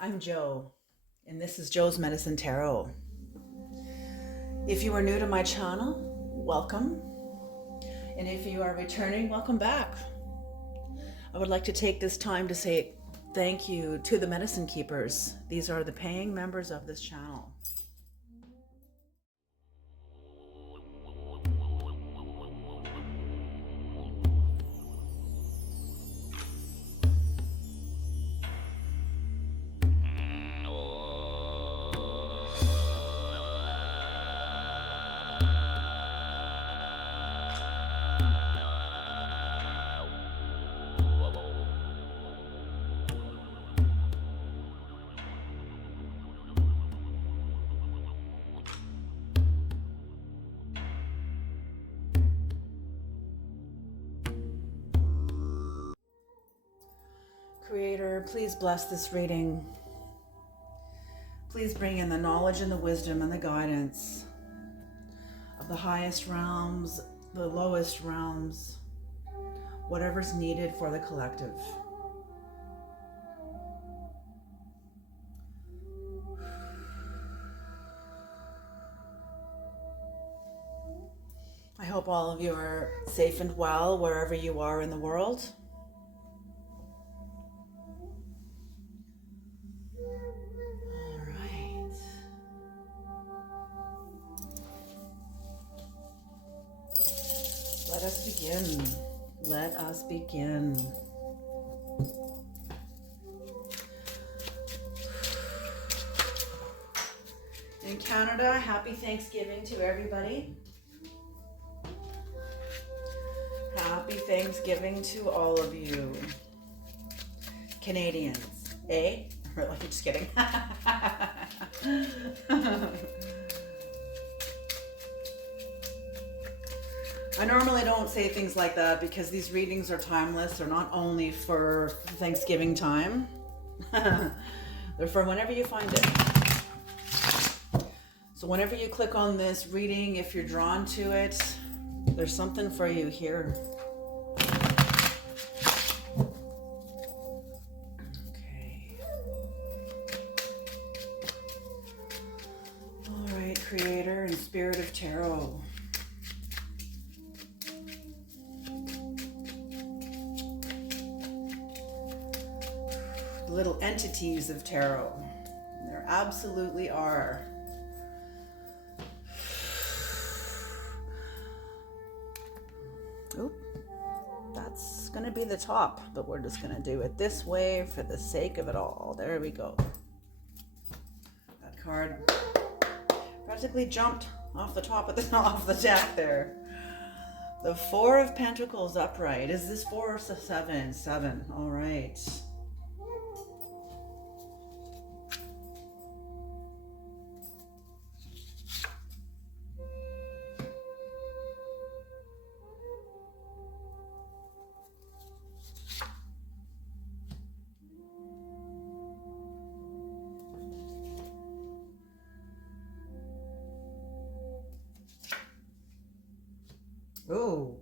I'm Joe, and this is Joe's Medicine Tarot. If you are new to my channel, welcome. And if you are returning, welcome back. I would like to take this time to say thank you to the medicine keepers. These are the paying members of this channel. Creator, please bless this reading. Please bring in the knowledge and the wisdom and the guidance of the highest realms, the lowest realms, whatever's needed for the collective. I hope all of you are safe and well wherever you are in the world. All right. Let us begin. Let us begin. In Canada, happy Thanksgiving to everybody. Happy Thanksgiving to all of you. Canadians, eh? Really, just kidding. I normally don't say things like that because these readings are timeless. They're not only for Thanksgiving time. They're for whenever you find it. So whenever you click on this reading, if you're drawn to it, there's something for you here. Okay. All right, Creator and Spirit of Tarot. Little entities of tarot. There absolutely are. Oop, that's gonna be the top, but we're just gonna do it this way for the sake of it all. There we go. That card practically jumped off the top of the off the deck there. The Four of Pentacles upright. Is this 4 or 7? 7. All right. Ooh.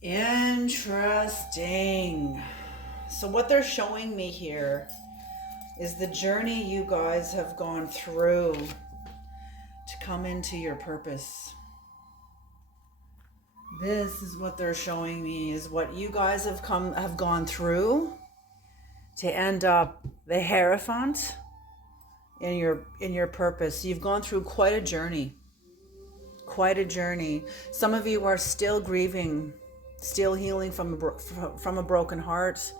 Interesting. So what they're showing me here is the journey you guys have gone through to come into your purpose. This is what they're showing me, is what you guys have gone through to end up the Hierophant in your purpose. You've gone through quite a journey. Quite a journey. Some of you are still grieving, still healing from a broken heart,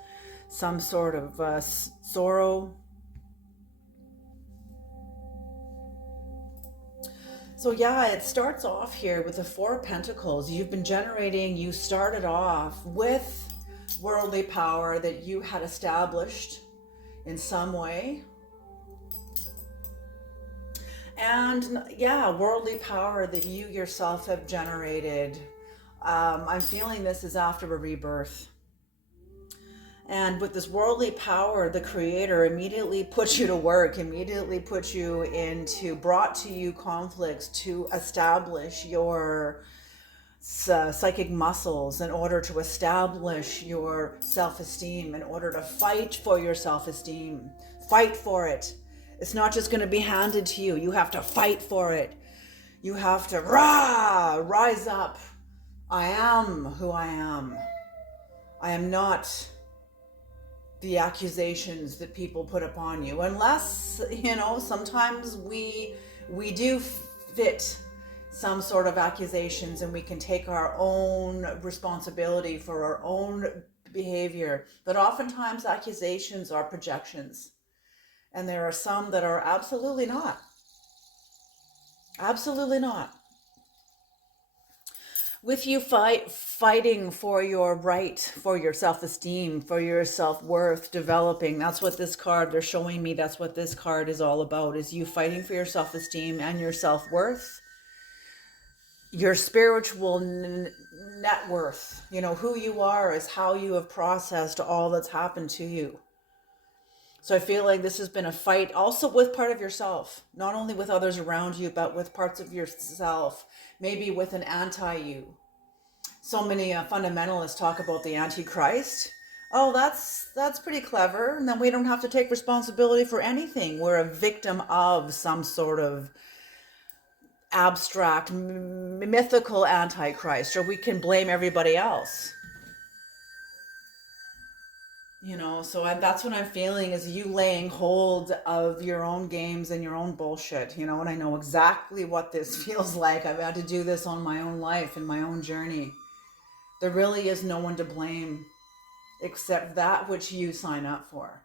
some sort of sorrow. So yeah, it starts off here with the Four of Pentacles. You've been generating, you started off with worldly power that you had established in some way. And yeah, worldly power that you yourself have generated. I'm feeling this is after a rebirth. And with this worldly power, the creator immediately puts you to work, immediately puts you into, brought to you conflicts to establish your psychic muscles, in order to establish your self-esteem, in order to fight for your self-esteem. Fight for it. It's not just going to be handed to you. You have to fight for it. You have to rise up. I am who I am. I am not the accusations that people put upon you, unless, sometimes we do fit some sort of accusations, and we can take our own responsibility for our own behavior. But oftentimes accusations are projections, and there are some that are absolutely not. Absolutely not. With you fighting for your right, for your self-esteem, for your self-worth, developing. That's what this card, they're showing me, that's what this card is all about, is you fighting for your self-esteem and your self-worth. Your spiritual net worth, who you are is how you have processed all that's happened to you. So I feel like this has been a fight also with part of yourself, not only with others around you, but with parts of yourself, maybe with an anti-you. So many fundamentalists talk about the Antichrist. Oh, that's pretty clever. And then we don't have to take responsibility for anything. We're a victim of some sort of abstract, mythical Antichrist, or we can blame everybody else. So that's what I'm feeling, is you laying hold of your own games and your own bullshit, and I know exactly what this feels like. I've had to do this on my own life and my own journey. There really is no one to blame except that which you sign up for.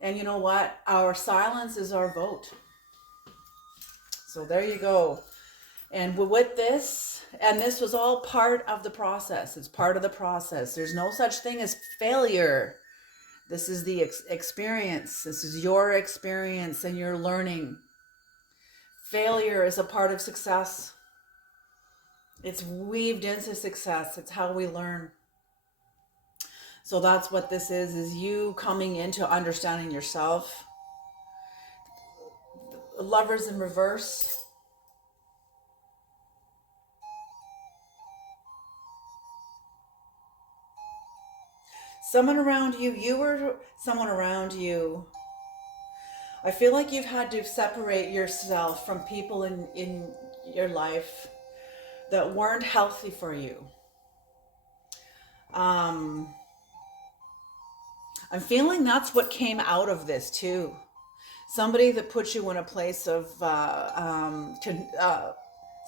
And you know what? Our silence is our vote. So there you go. And with this, and this was all part of the process. It's part of the process. There's no such thing as failure. This is the experience. This is your experience and your learning. Failure is a part of success. It's weaved into success. It's how we learn. So that's what this is you coming into understanding yourself. Lovers in reverse. Someone around you, you or someone around you, I feel like you've had to separate yourself from people in your life that weren't healthy for you. I'm feeling that's what came out of this too. Somebody that puts you in a place of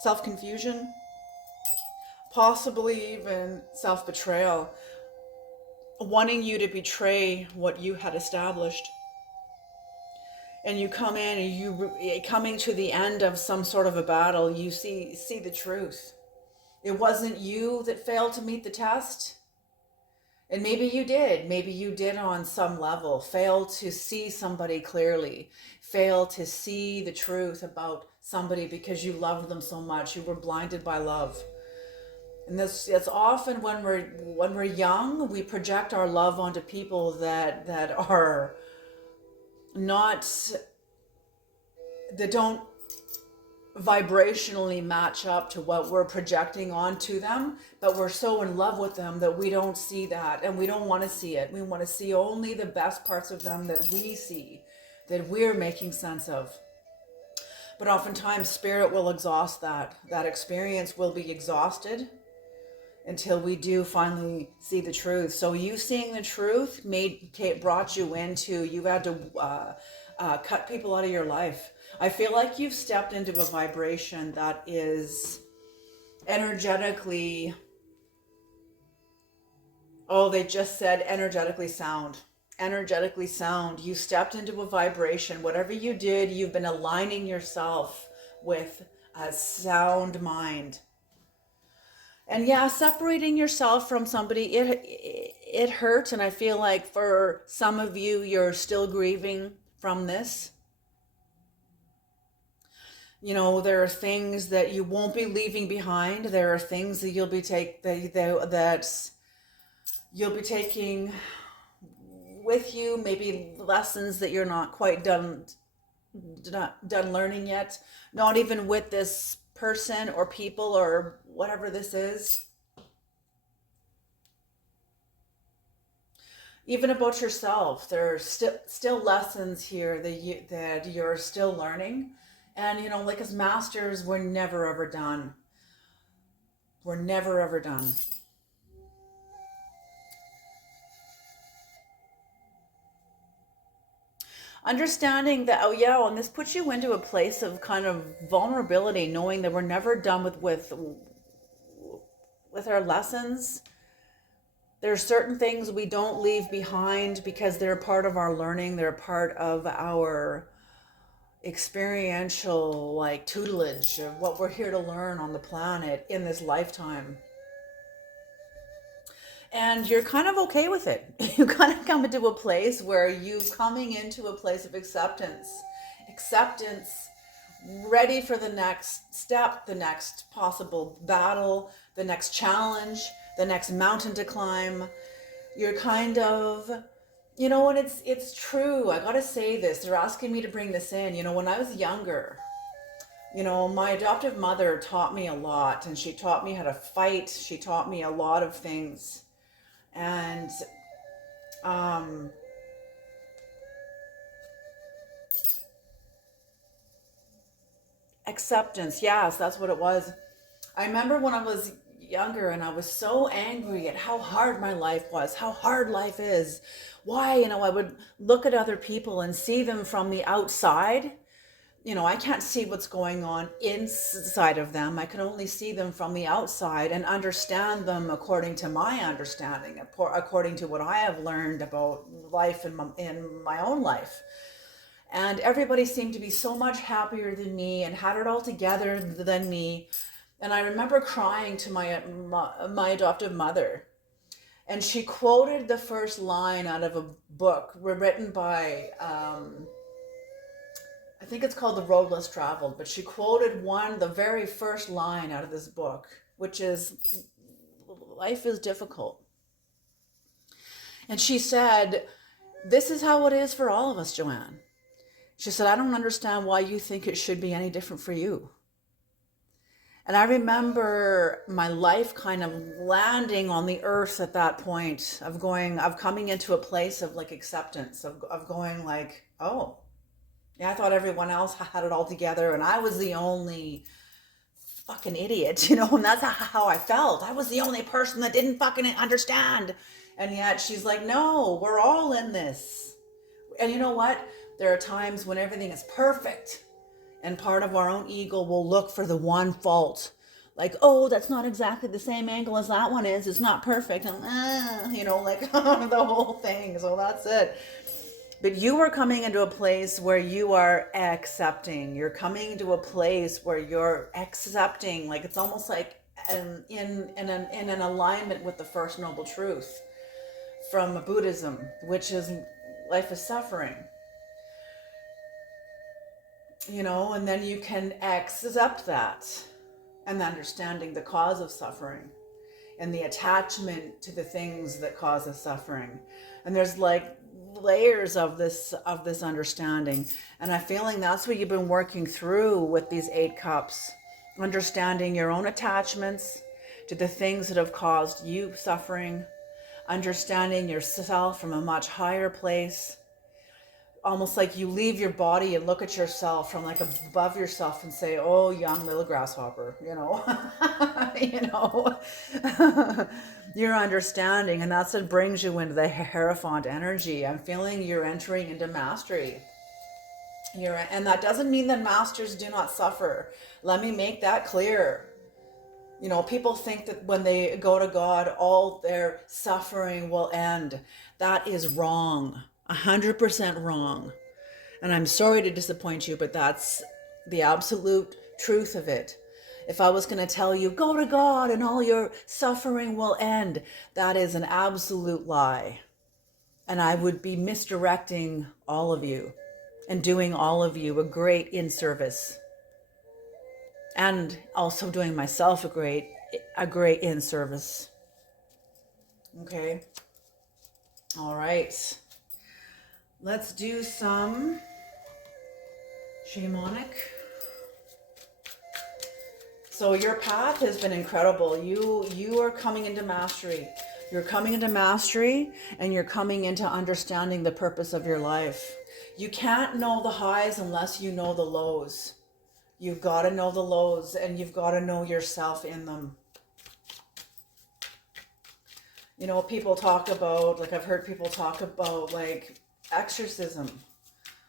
self-confusion, possibly even self-betrayal, wanting you to betray what you had established. And you come in and you coming to the end of some sort of a battle, you see the truth. It wasn't you that failed to meet the test. And maybe you did on some level, fail to see somebody clearly, fail to see the truth about somebody because you loved them so much. You were blinded by love. And it's often when we're young, we project our love onto people that are not, that don't vibrationally match up to what we're projecting onto them, but we're so in love with them that we don't see that, and we don't want to see it. We want to see only the best parts of them that we see, that we're making sense of. But oftentimes spirit will exhaust that experience will be exhausted until we do finally see the truth. So you seeing the truth brought you into, you had to cut people out of your life. I feel like you've stepped into a vibration that is energetically, they just said energetically sound. Energetically sound. You stepped into a vibration. Whatever you did, you've been aligning yourself with a sound mind. And yeah, separating yourself from somebody, it hurts. And I feel like for some of you, you're still grieving from this. There are things that you won't be leaving behind. There are things that you'll be that You'll be taking with you maybe lessons that you're not quite done learning yet, not even with this person or people or whatever this is. Even about yourself, there are still lessons here that you're still learning. And like as masters, we're never ever done. We're never ever done. Understanding that, oh yeah, and this puts you into a place of kind of vulnerability, knowing that we're never done with our lessons. There are certain things we don't leave behind because they're part of our learning. They're part of our experiential like tutelage of what we're here to learn on the planet in this lifetime. And you're kind of okay with it. You kind of come into a place where you're coming into a place of acceptance, ready for the next step, the next possible battle, the next challenge, the next mountain to climb. You're kind of, and it's true. I gotta say this. They're asking me to bring this in. When I was younger, my adoptive mother taught me a lot, and she taught me how to fight. She taught me a lot of things. And acceptance, yes, that's what it was. I remember when I was younger and I was so angry at how hard my life was, how hard life is. Why, I would look at other people and see them from the outside. I can't see what's going on inside of them. I can only see them from the outside and understand them according to my understanding, according to what I have learned about life in my own life. And everybody seemed to be so much happier than me and had it all together than me. And I remember crying to my adoptive mother. And she quoted the first line out of a book written by I think it's called The Road Less Traveled, but she quoted the very first line out of this book, which is, life is difficult. And she said, this is how it is for all of us, Joanne. She said, I don't understand why you think it should be any different for you. And I remember my life kind of landing on the earth at that point of coming into a place of like acceptance, of going like, oh, yeah, I thought everyone else had it all together and I was the only fucking idiot, and that's how I felt. I was the only person that didn't fucking understand. And yet she's like, no, we're all in this. And you know what? There are times when everything is perfect and part of our own ego will look for the one fault. Like, oh, that's not exactly the same angle as that one is. It's not perfect. And, like the whole thing. So that's it. But you are coming into a place where you are accepting. You're coming into a place where you're accepting. Like it's almost like in an alignment with the first noble truth from Buddhism, which is life is suffering. And then you can accept that and understanding the cause of suffering and the attachment to the things that cause us suffering. And there's like layers of this understanding, and I'm feeling that's what you've been working through with these 8 cups, understanding your own attachments to the things that have caused you suffering, understanding yourself from a much higher place, almost like you leave your body and look at yourself from like above yourself and say, oh, young little grasshopper, your understanding. And that's what brings you into the Hierophant energy. I'm feeling you're entering into mastery. And that doesn't mean that masters do not suffer. Let me make that clear. People think that when they go to God, all their suffering will end. That is wrong. 100% wrong. And I'm sorry to disappoint you, but that's the absolute truth of it. If I was going to tell you, go to God and all your suffering will end, that is an absolute lie. And I would be misdirecting all of you and doing all of you a great in-service. And also doing myself a great in-service. Okay? All right. Let's do some shamanic. So your path has been incredible. You are coming into mastery. You're coming into mastery, and you're coming into understanding the purpose of your life. You can't know the highs unless you know the lows. You've got to know the lows, and you've got to know yourself in them. You know, people talk about, like I've heard people talk about like exorcism.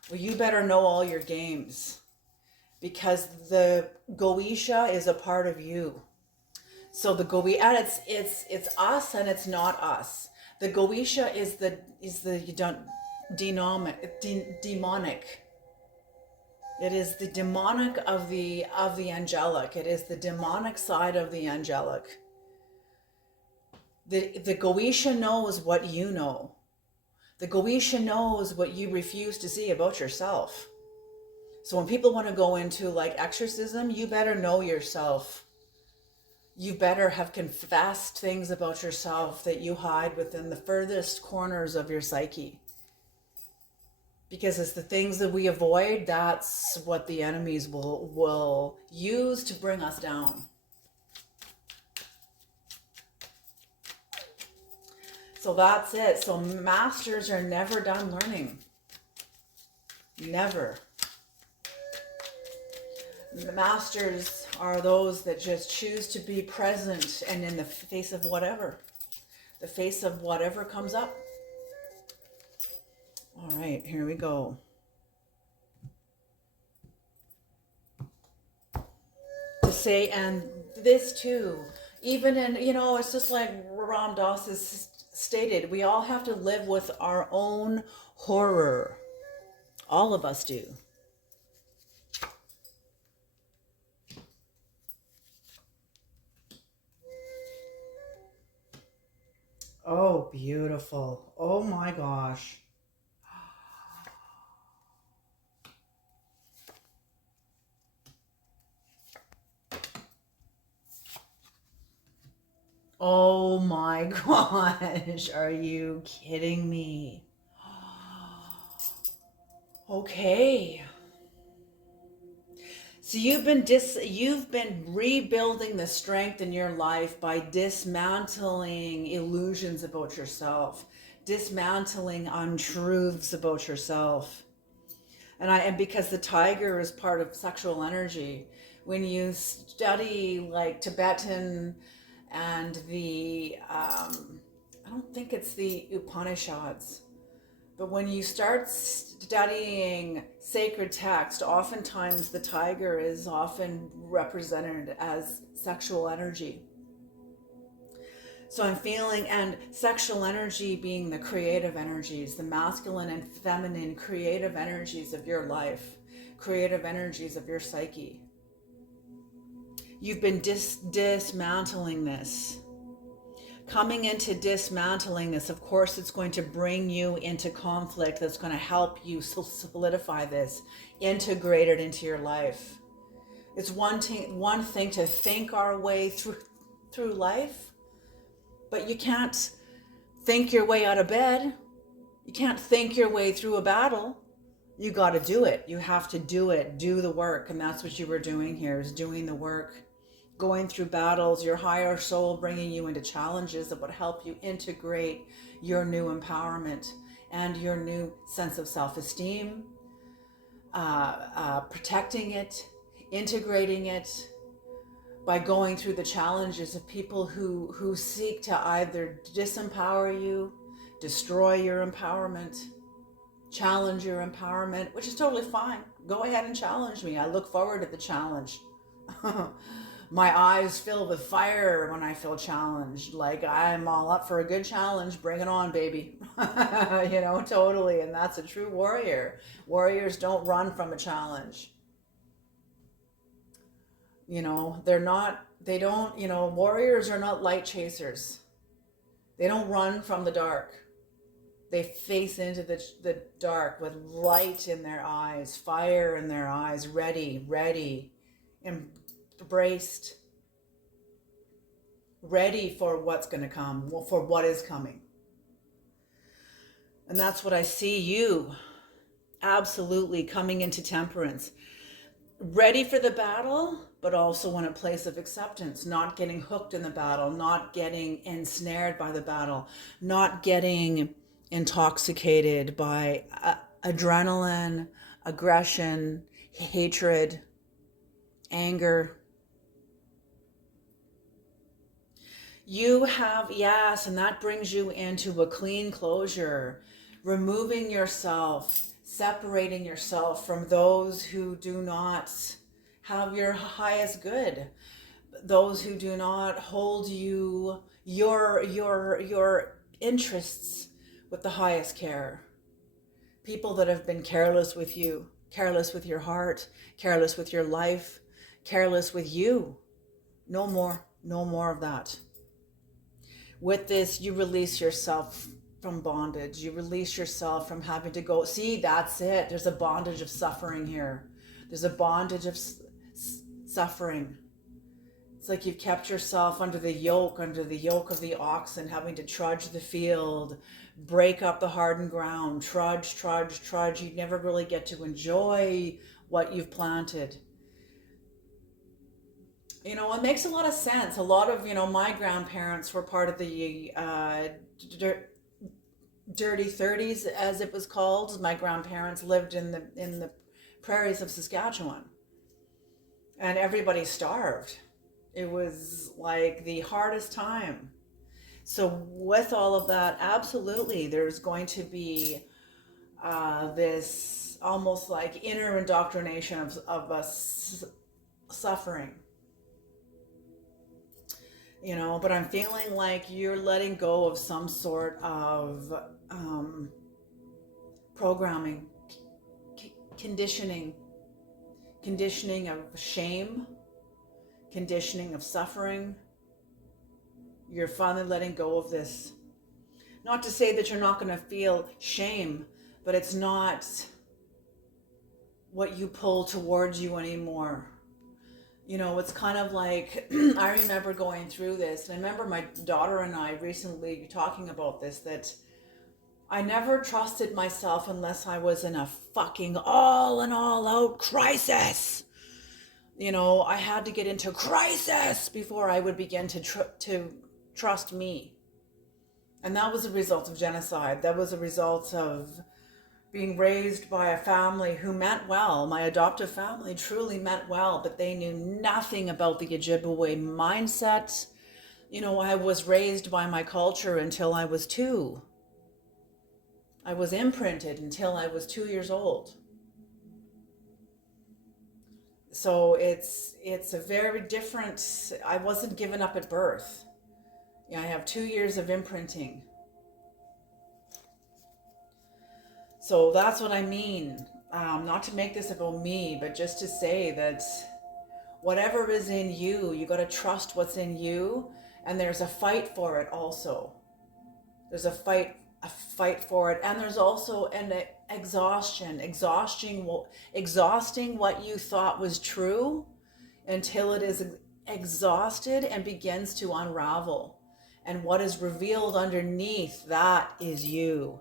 Well, you better know all your games, because the Goetia is a part of you. So the Goetia, and it's us and it's not us. The Goetia is the demonic. It is the demonic of the angelic. It is the demonic side of the angelic. The Goetia knows what you know. The Goetia knows what you refuse to see about yourself. So when people want to go into like exorcism, you better know yourself. You better have confessed things about yourself that you hide within the furthest corners of your psyche. Because it's the things that we avoid, that's what the enemies will use to bring us down. So that's it. So masters are never done learning. Never. The masters are those that just choose to be present and in the face of whatever. The face of whatever comes up. All right, here we go. To say, and this too, even in, you know, it's just like Ram Dass has stated, we all have to live with our own horror. All of us do. Oh, beautiful. Oh my gosh. Oh my gosh. Are you kidding me? Okay. So you've been rebuilding the strength in your life by dismantling illusions about yourself, dismantling untruths about yourself. And because the tiger is part of sexual energy, when you study like Tibetan and I don't think it's the Upanishads, but when you start studying sacred text, oftentimes the tiger is often represented as sexual energy. So I'm feeling, and sexual energy being the creative energies, the masculine and feminine creative energies of your life, creative energies of your psyche. You've been dismantling this. Coming into dismantling this, of course, it's going to bring you into conflict that's going to help you solidify this, integrate it into your life. It's one thing to think our way through life, but you can't think your way out of bed. You can't think your way through a battle. You got to do it. You have to do it, do the work. And that's what you were doing here, is doing the work. Going through battles, your higher soul bringing you into challenges that would help you integrate your new empowerment and your new sense of self-esteem, protecting it, integrating it by going through the challenges of people who seek to either disempower you, destroy your empowerment, challenge your empowerment, which is totally fine. Go ahead and challenge me. I look forward to the challenge. My eyes fill with fire when I feel challenged. Like, I'm all up for a good challenge. Bring it on, baby. You know, totally. And that's a true warrior. Warriors don't run from a challenge. You know, warriors are not light chasers. They don't run from the dark. They face into the dark with light in their eyes, fire in their eyes, ready, embraced, ready for what's going to come, for what is coming. And that's what I see you absolutely coming into temperance. Ready for the battle, but also in a place of acceptance, not getting hooked in the battle, not getting ensnared by the battle, not getting intoxicated by adrenaline, aggression, hatred, anger. You have, yes, and that brings you into a clean closure, removing yourself, separating yourself from those who do not have your highest good, those who do not hold you, your interests with the highest care. People that have been careless with you, careless with your heart, careless with your life, careless with you. No more, no more of that. With this, you release yourself from bondage. You release yourself from having to go. See, that's it. There's a bondage of suffering here. There's a bondage of suffering. It's like you've kept yourself under the yoke of the oxen, having to trudge the field, break up the hardened ground, trudge. You never really get to enjoy what you've planted. You know, it makes a lot of sense. A lot of, my grandparents were part of the dirty 30s, as it was called. My grandparents lived in the prairies of Saskatchewan, and everybody starved. It was like the hardest time. So with all of that, absolutely, there's going to be this almost like inner indoctrination of us suffering. But I'm feeling like you're letting go of some sort of programming, conditioning of shame, conditioning of suffering. You're finally letting go of this. Not to say that you're not going to feel shame, but it's not what you pull towards you anymore. It's kind of like, I remember going through this, and I remember my daughter and I recently talking about this, that I never trusted myself unless I was in a fucking all out crisis. I had to get into crisis before I would begin to trust me. And that was a result of genocide. That was a result of being raised by a family who meant well. My adoptive family truly meant well, but they knew nothing about the Ojibwe mindset. I was raised by my culture until I was 2. I was imprinted until I was 2 years old. So it's a very different, I wasn't given up at birth. I have 2 years of imprinting. So that's what I mean. Not to make this about me, but just to say that whatever is in you, you got to trust what's in you, and there's a fight for it also. There's a fight for it, and there's also an exhausting what you thought was true until it is exhausted and begins to unravel. And what is revealed underneath, that is you.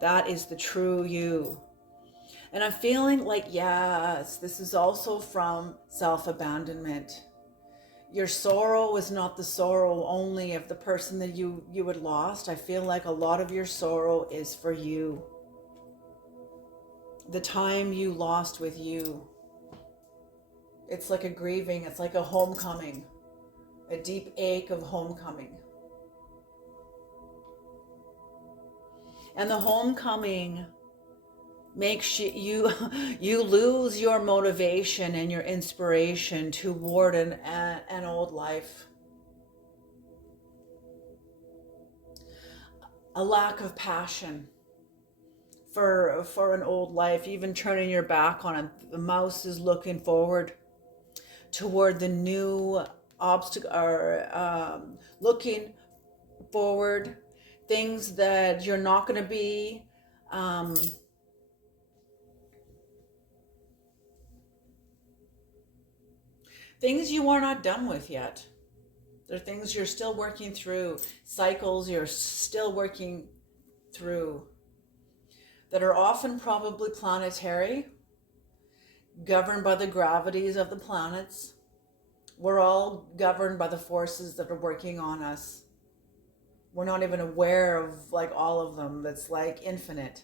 That is the true you. And I'm feeling like, yes, this is also from self-abandonment. Your sorrow is not the sorrow only of the person that you had lost. I feel like a lot of your sorrow is for you. The time you lost with you. It's like a grieving, it's like a homecoming, a deep ache of homecoming. And the homecoming makes you lose your motivation and your inspiration toward an old life. A lack of passion for an old life, even turning your back on it. The mouse is looking forward toward the new obstacle, or looking forward, things that you're not going to be things you are not done with yet. There are things you're still working through, cycles you're still working through. that are often probably planetary, governed by the gravities of the planets. We're all governed by the forces that are working on us. We're not even aware of like all of them. That's like infinite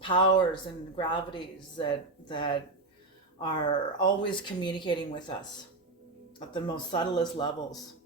powers and gravities that are always communicating with us at the most subtlest levels.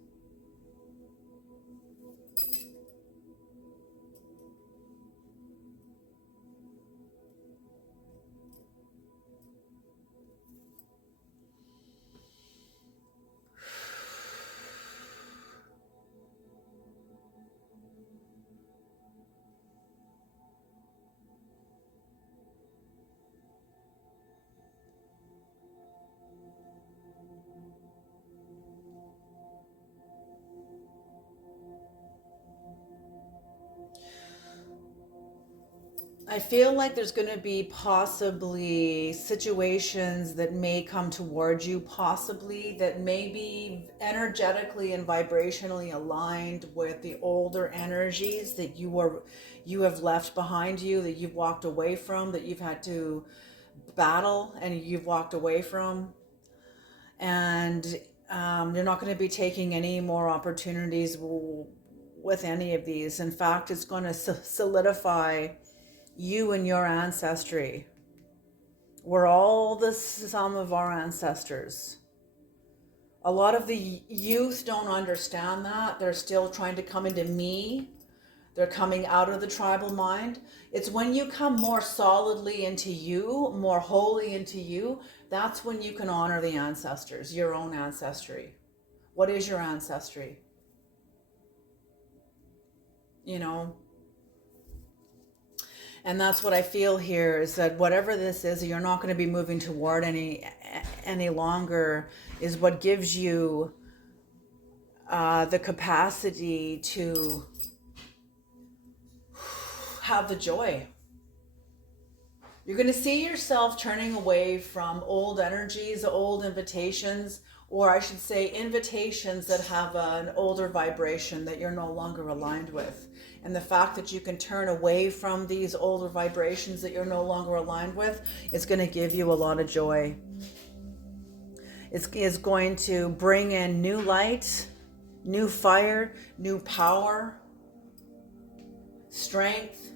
I feel like there's going to be possibly situations that may come towards you, possibly that may be energetically and vibrationally aligned with the older energies that you have left behind you, that you've walked away from, that you've had to battle and you've walked away from. And you're not going to be taking any more opportunities with any of these. In fact, it's going to solidify you and your ancestry. We're all the sum of our ancestors. A lot of the youth don't understand that. They're still trying to come into me. They're coming out of the tribal mind. It's when you come more solidly into you, more wholly into you, that's when you can honor the ancestors, your own ancestry. What is your ancestry? You know? And that's what I feel here, is that whatever this is, you're not going to be moving toward any longer, is what gives you the capacity to have the joy. You're going to see yourself turning away from old energies, old invitations, or I should say invitations that have an older vibration that you're no longer aligned with. And the fact that you can turn away from these older vibrations that you're no longer aligned with is going to give you a lot of joy. It's going to bring in new light, new fire, new power, strength,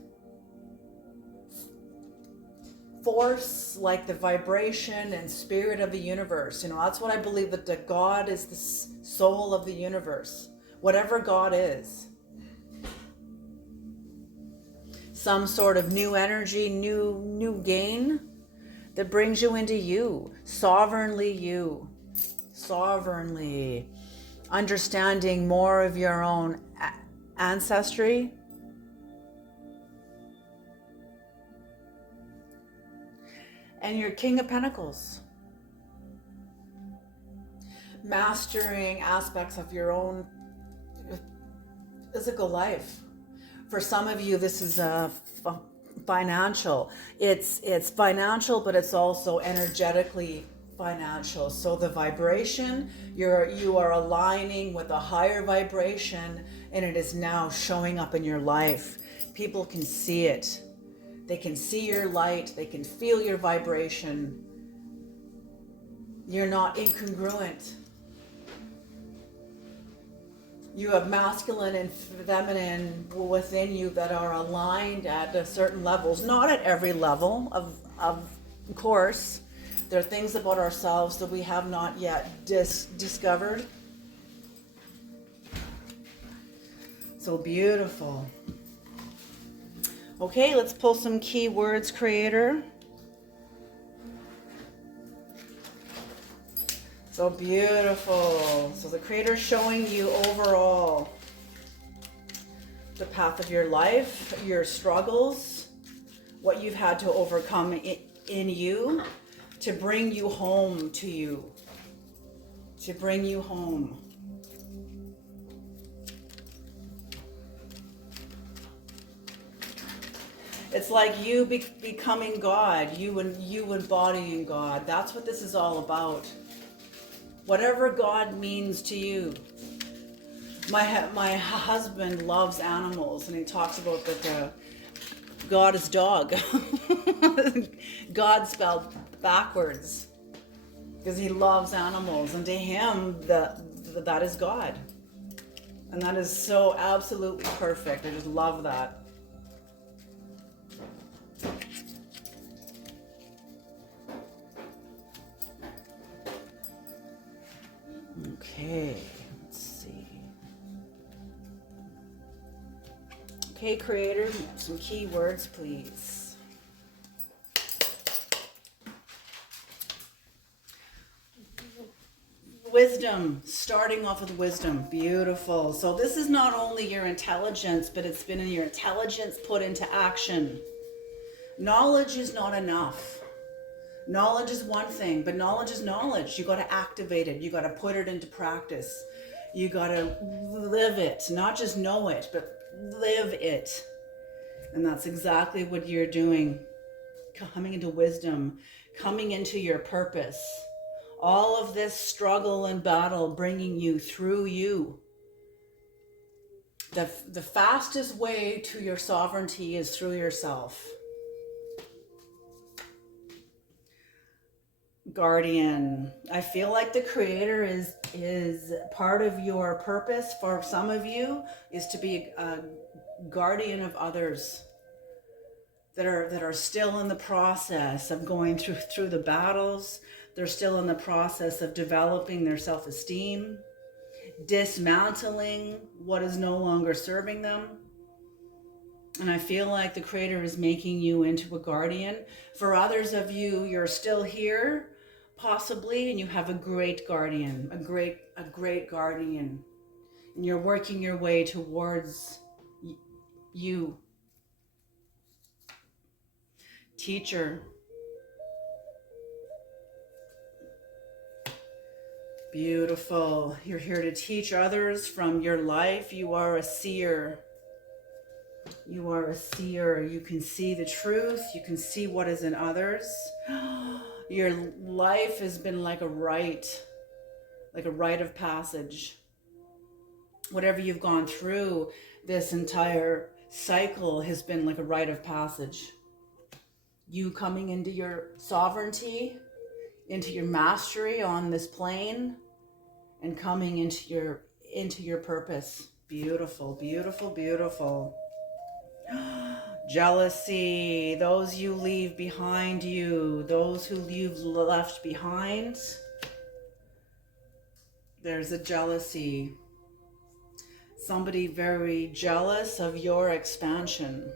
force, like the vibration and spirit of the universe. You know, that's what I believe, that the God is the soul of the universe. Whatever God is. Some sort of new energy, new gain that brings you into you, sovereignly, understanding more of your own ancestry. And your King of Pentacles. Mastering aspects of your own physical life. For some of you, this is financial. It's financial, but it's also energetically financial. So the vibration, you are aligning with a higher vibration, and it is now showing up in your life. People can see it. They can see your light. They can feel your vibration. You're not incongruent. You have masculine and feminine within you that are aligned at certain levels. Not at every level, of course. There are things about ourselves that we have not yet discovered. So beautiful. Okay, let's pull some keywords, Creator. So beautiful. So the Creator's showing you overall the path of your life, your struggles, what you've had to overcome in you to bring you home to you, to bring you home. It's like you becoming God, you embodying God. That's what this is all about. Whatever God means to you. My husband loves animals, and he talks about that God is dog. God spelled backwards, because he loves animals, and to him that is God. And that is so absolutely perfect. I just love that. Okay, let's see. Okay, creator, some key words, please. Wisdom, starting off with wisdom. Beautiful. So this is not only your intelligence, but it's been in your intelligence put into action. Knowledge is not enough. Knowledge is one thing, but knowledge is knowledge. You got to activate it. You got to put it into practice. You got to live it, not just know it, but live it. And that's exactly what you're doing. Coming into wisdom, coming into your purpose. All of this struggle and battle bringing you through you. The fastest way to your sovereignty is through yourself. Guardian. I feel like the creator is part of your purpose for some of you is to be a guardian of others that are still in the process of going through the battles. They're still in the process of developing their self-esteem, dismantling what is no longer serving them. And I feel like the creator is making you into a guardian. For others of you, you're still here, possibly, and you have a great guardian, a great guardian. And you're working your way towards you. Teacher. Beautiful. You're here to teach others from your life. You are a seer. You are a seer. You can see the truth. You can see what is in others. Your life has been like a rite of passage. Whatever you've gone through, this entire cycle has been like a rite of passage. You coming into your sovereignty, into your mastery on this plane, and coming into your purpose. Beautiful, beautiful, beautiful. Jealousy, those you leave behind you, those who you've left behind. There's a jealousy. Somebody very jealous of your expansion.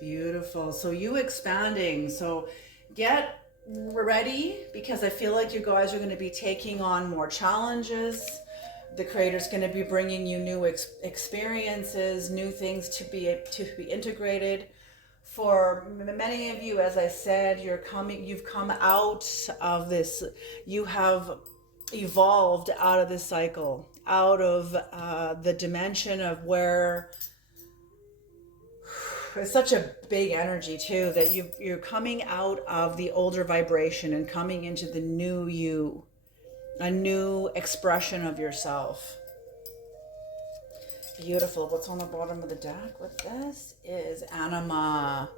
Beautiful. So you expanding. So get ready, because I feel like you guys are going to be taking on more challenges. The creator's going to be bringing you new experiences, new things to be integrated. For many of you, as I said, you've come out of this. You have evolved out of this cycle, out of the dimension of where it's such a big energy too, that you're coming out of the older vibration and coming into the new you, a new expression of yourself. Beautiful. What's on the bottom of the deck with this is anima.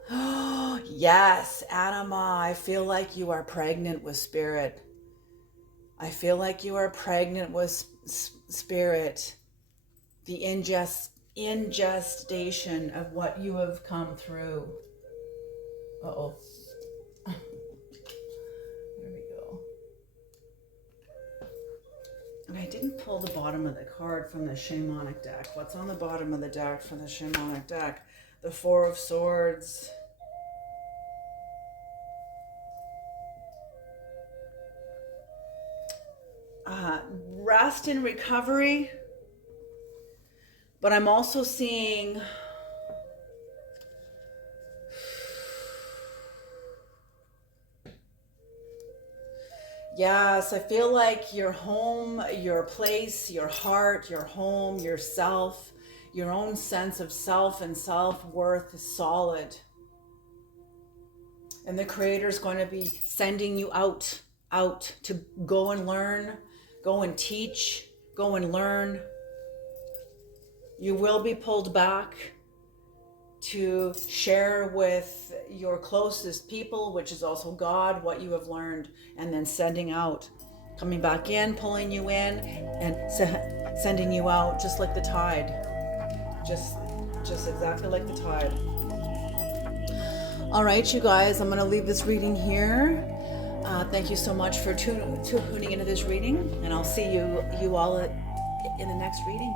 Yes, anima. I feel like you are pregnant with spirit. I feel like you are pregnant with spirit. The ingestation of what you have come through. Uh-oh. There we go. Okay, I didn't pull the bottom of the card from the Shamanic deck. What's on the bottom of the deck from the Shamanic deck? The Four of Swords. Rest and recovery. But I'm also seeing yes, I feel like your home, your place, your heart, your home, yourself, your own sense of self and self-worth is solid. And the creator's going to be sending you out to go and learn, go and teach, go and learn. You will be pulled back to share with your closest people, which is also God, what you have learned, and then sending out, coming back in, pulling you in, and sending you out, just like the tide, just exactly like the tide. All right, you guys, I'm going to leave this reading here. Thank you so much for tuning into this reading, and I'll see you all in the next reading.